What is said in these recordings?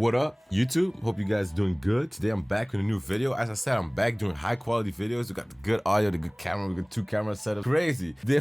What up, YouTube? Hope you guys doing good. Today I'm back with a new video. As I said, I'm back doing high quality videos. We got the good audio, the good camera, we got 2 camera setups. Crazy. Today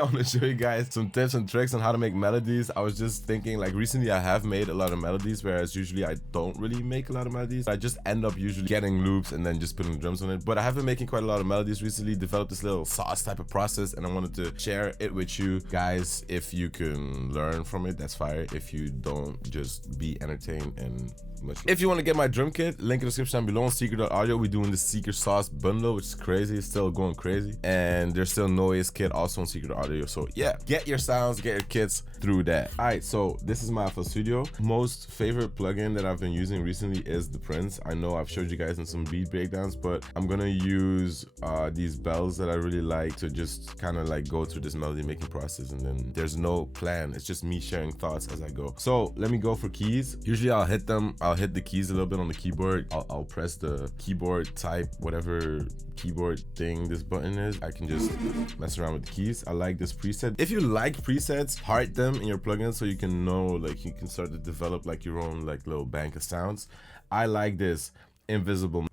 I want to show you guys some tips and tricks on how to make melodies. I was just thinking, like, recently I have made a lot of melodies, whereas usually I don't really make a lot of melodies. I just end up usually getting loops and then just putting drums on it. But I have been making quite a lot of melodies recently, developed this little sauce type of process, and I wanted to share it with you guys. If you can learn from it, that's fire. If you don't, just be entertained and much. If you want to get my drum kit, link in the description down below on Secret.audio. We're doing the Secret Sauce bundle, which is crazy. It's still going crazy. And there's still Noise kit also on Secret.audio. So yeah, get your sounds, get your kits through that. All right, so this is my FL Studio. Most favorite plugin that I've been using recently is the Prince. I know I've showed you guys in some beat breakdowns, but I'm gonna use these bells that I really like to just kind of like go through this melody making process, and then there's no plan. It's just me sharing thoughts as I go. So let me go for keys. Usually I'll hit the keys a little bit on the keyboard. I'll press the keyboard type, whatever keyboard thing this button is. I can just mess around with the keys. I like this preset. If you like presets, heart them in your plugin so you can know, like, you can start to develop like your own like little bank of sounds. I like this invisible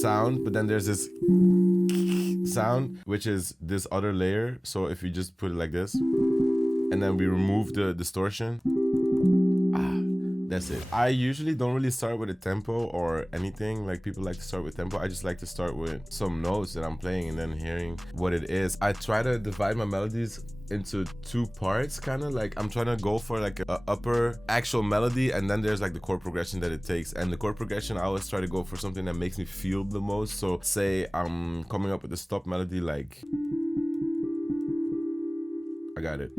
sound, but then there's this sound, which is this other layer. So if you just put it like this, and then we remove the distortion, that's it. I usually don't really start with a tempo or anything. Like, people like to start with tempo. I just like to start with some notes that I'm playing and then hearing what it is. I try to divide my melodies into 2 parts, kind of like I'm trying to go for like a upper actual melody, and then there's like the chord progression that it takes. And the chord progression, I always try to go for something that makes me feel the most. So say I'm coming up with a stop melody, like I got it.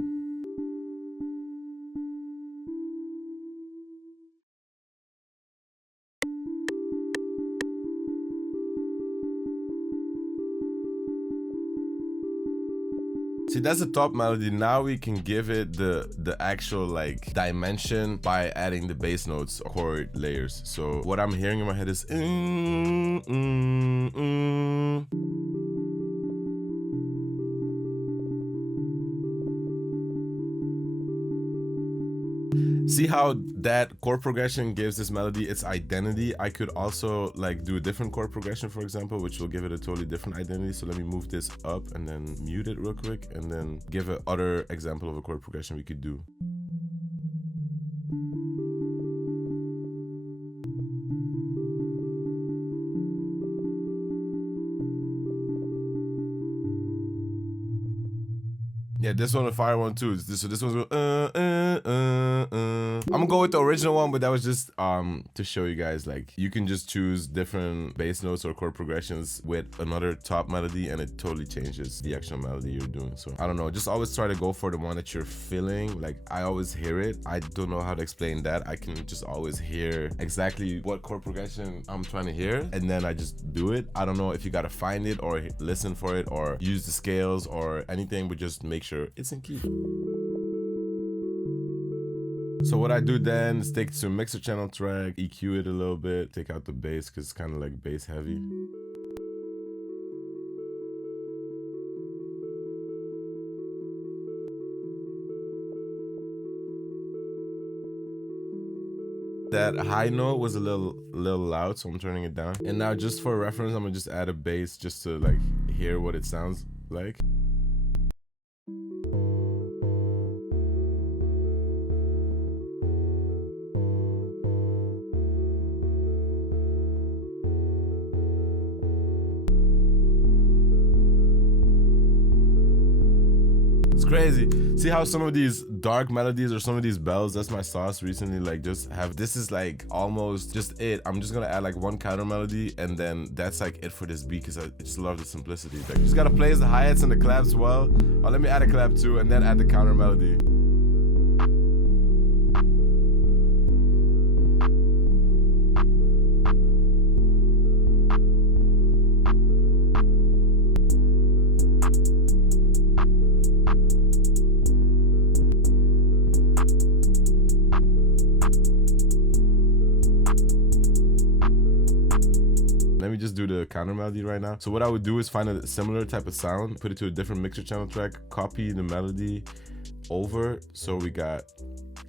See, that's the top melody. Now we can give it the actual like dimension by adding the bass notes, chord layers. So what I'm hearing in my head is See how that chord progression gives this melody its identity? I could also like do a different chord progression, for example, which will give it a totally different identity. So let me move this up and then mute it real quick, and then give an other example of a chord progression we could do. Yeah, this one, the fire one too. So this one's I'm gonna go with the original one, but that was just to show you guys, like, you can just choose different bass notes or chord progressions with another top melody, and it totally changes the actual melody you're doing. So I don't know, just always try to go for the one that you're feeling. Like, I always hear it. I don't know how to explain that. I can just always hear exactly what chord progression I'm trying to hear, and then I just do it. I don't know if you gotta find it or listen for it or use the scales or anything, but just make sure it's in key. So what I do then is take it to a mixer channel track, EQ it a little bit, take out the bass because it's kind of like bass heavy. That high note was a little loud, so I'm turning it down. And now, just for reference, I'm gonna just add a bass just to like hear what it sounds like. It's crazy. See how some of these dark melodies or some of these bells, that's my sauce recently, like, just have, this is like almost just it. I'm just gonna add like one counter melody, and then that's like it for this beat, because I just love the simplicity. Like, just gotta place the hi-hats and the claps well. Oh, let me add a clap too, and then add the counter melody. Let me just do the counter melody right now. So what I would do is find a similar type of sound, put it to a different mixer channel track, copy the melody over. So we got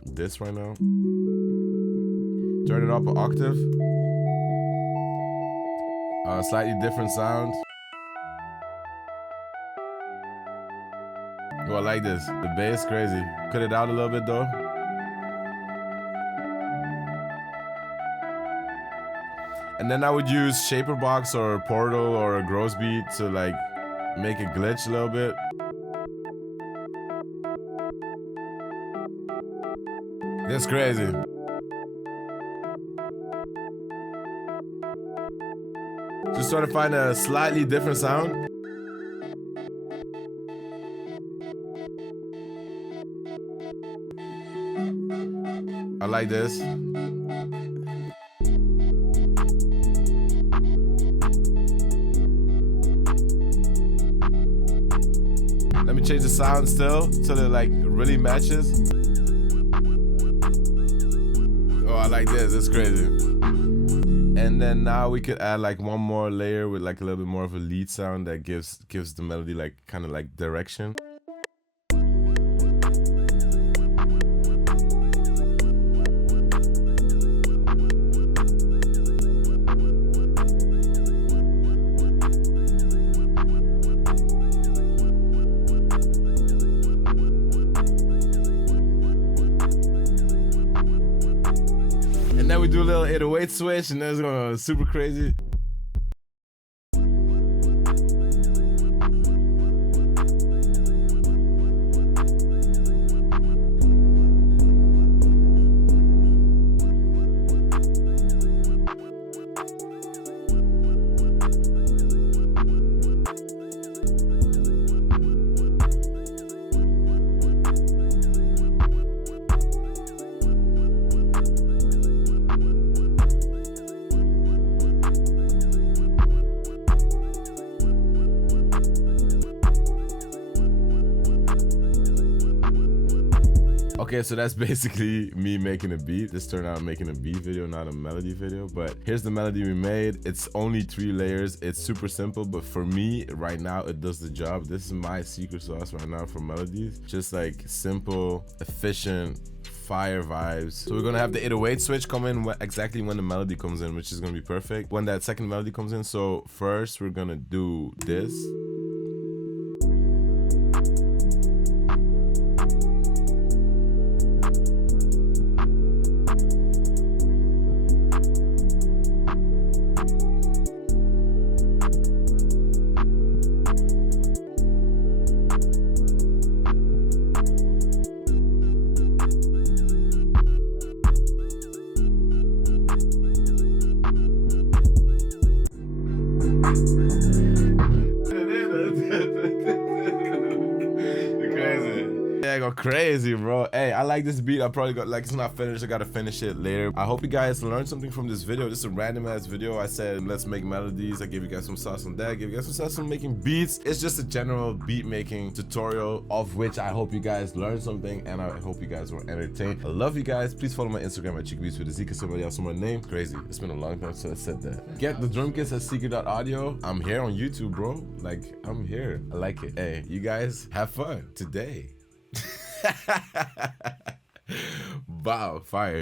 this right now. Turn it up an octave. Slightly different sound. Oh, I like this. The bass, crazy. Cut it out a little bit though. And then I would use Shaperbox or Portal or a Gross Beat to like make it glitch a little bit. That's crazy. Just trying to find a slightly different sound. I like this. Let me change the sound still till it like really matches. Oh, I like this. It's crazy. And then now we could add like one more layer with like a little bit more of a lead sound that gives the melody like kind of like direction. And then we do a little 808 switch, and that's gonna go super crazy. Okay, so that's basically me making a beat. This turned out making a beat video, not a melody video. But here's the melody we made. It's only 3 layers. It's super simple, but for me right now, it does the job. This is my secret sauce right now for melodies. Just like simple, efficient, fire vibes. So we're gonna have the 808 switch come in exactly when the melody comes in, which is gonna be perfect when that second melody comes in. So first we're gonna do this. Yeah, go crazy, bro. Hey, I like this beat. I probably got like, it's not finished. I gotta finish it later. I hope you guys learned something from this video. This is a random ass video. I said let's make melodies. I gave you guys some sauce on that. I gave you guys some sauce on making beats. It's just a general beat making tutorial, of which I hope you guys learned something, and I hope you guys were entertained. I love you guys. Please follow my Instagram at CheekyBeats with a Z, cause somebody else on my name. Crazy. It's been a long time since I said that. Get the drum kits at secret.audio. I'm here on YouTube, bro. Like, I'm here. I like it. Hey, you guys have fun today. Wow, fire.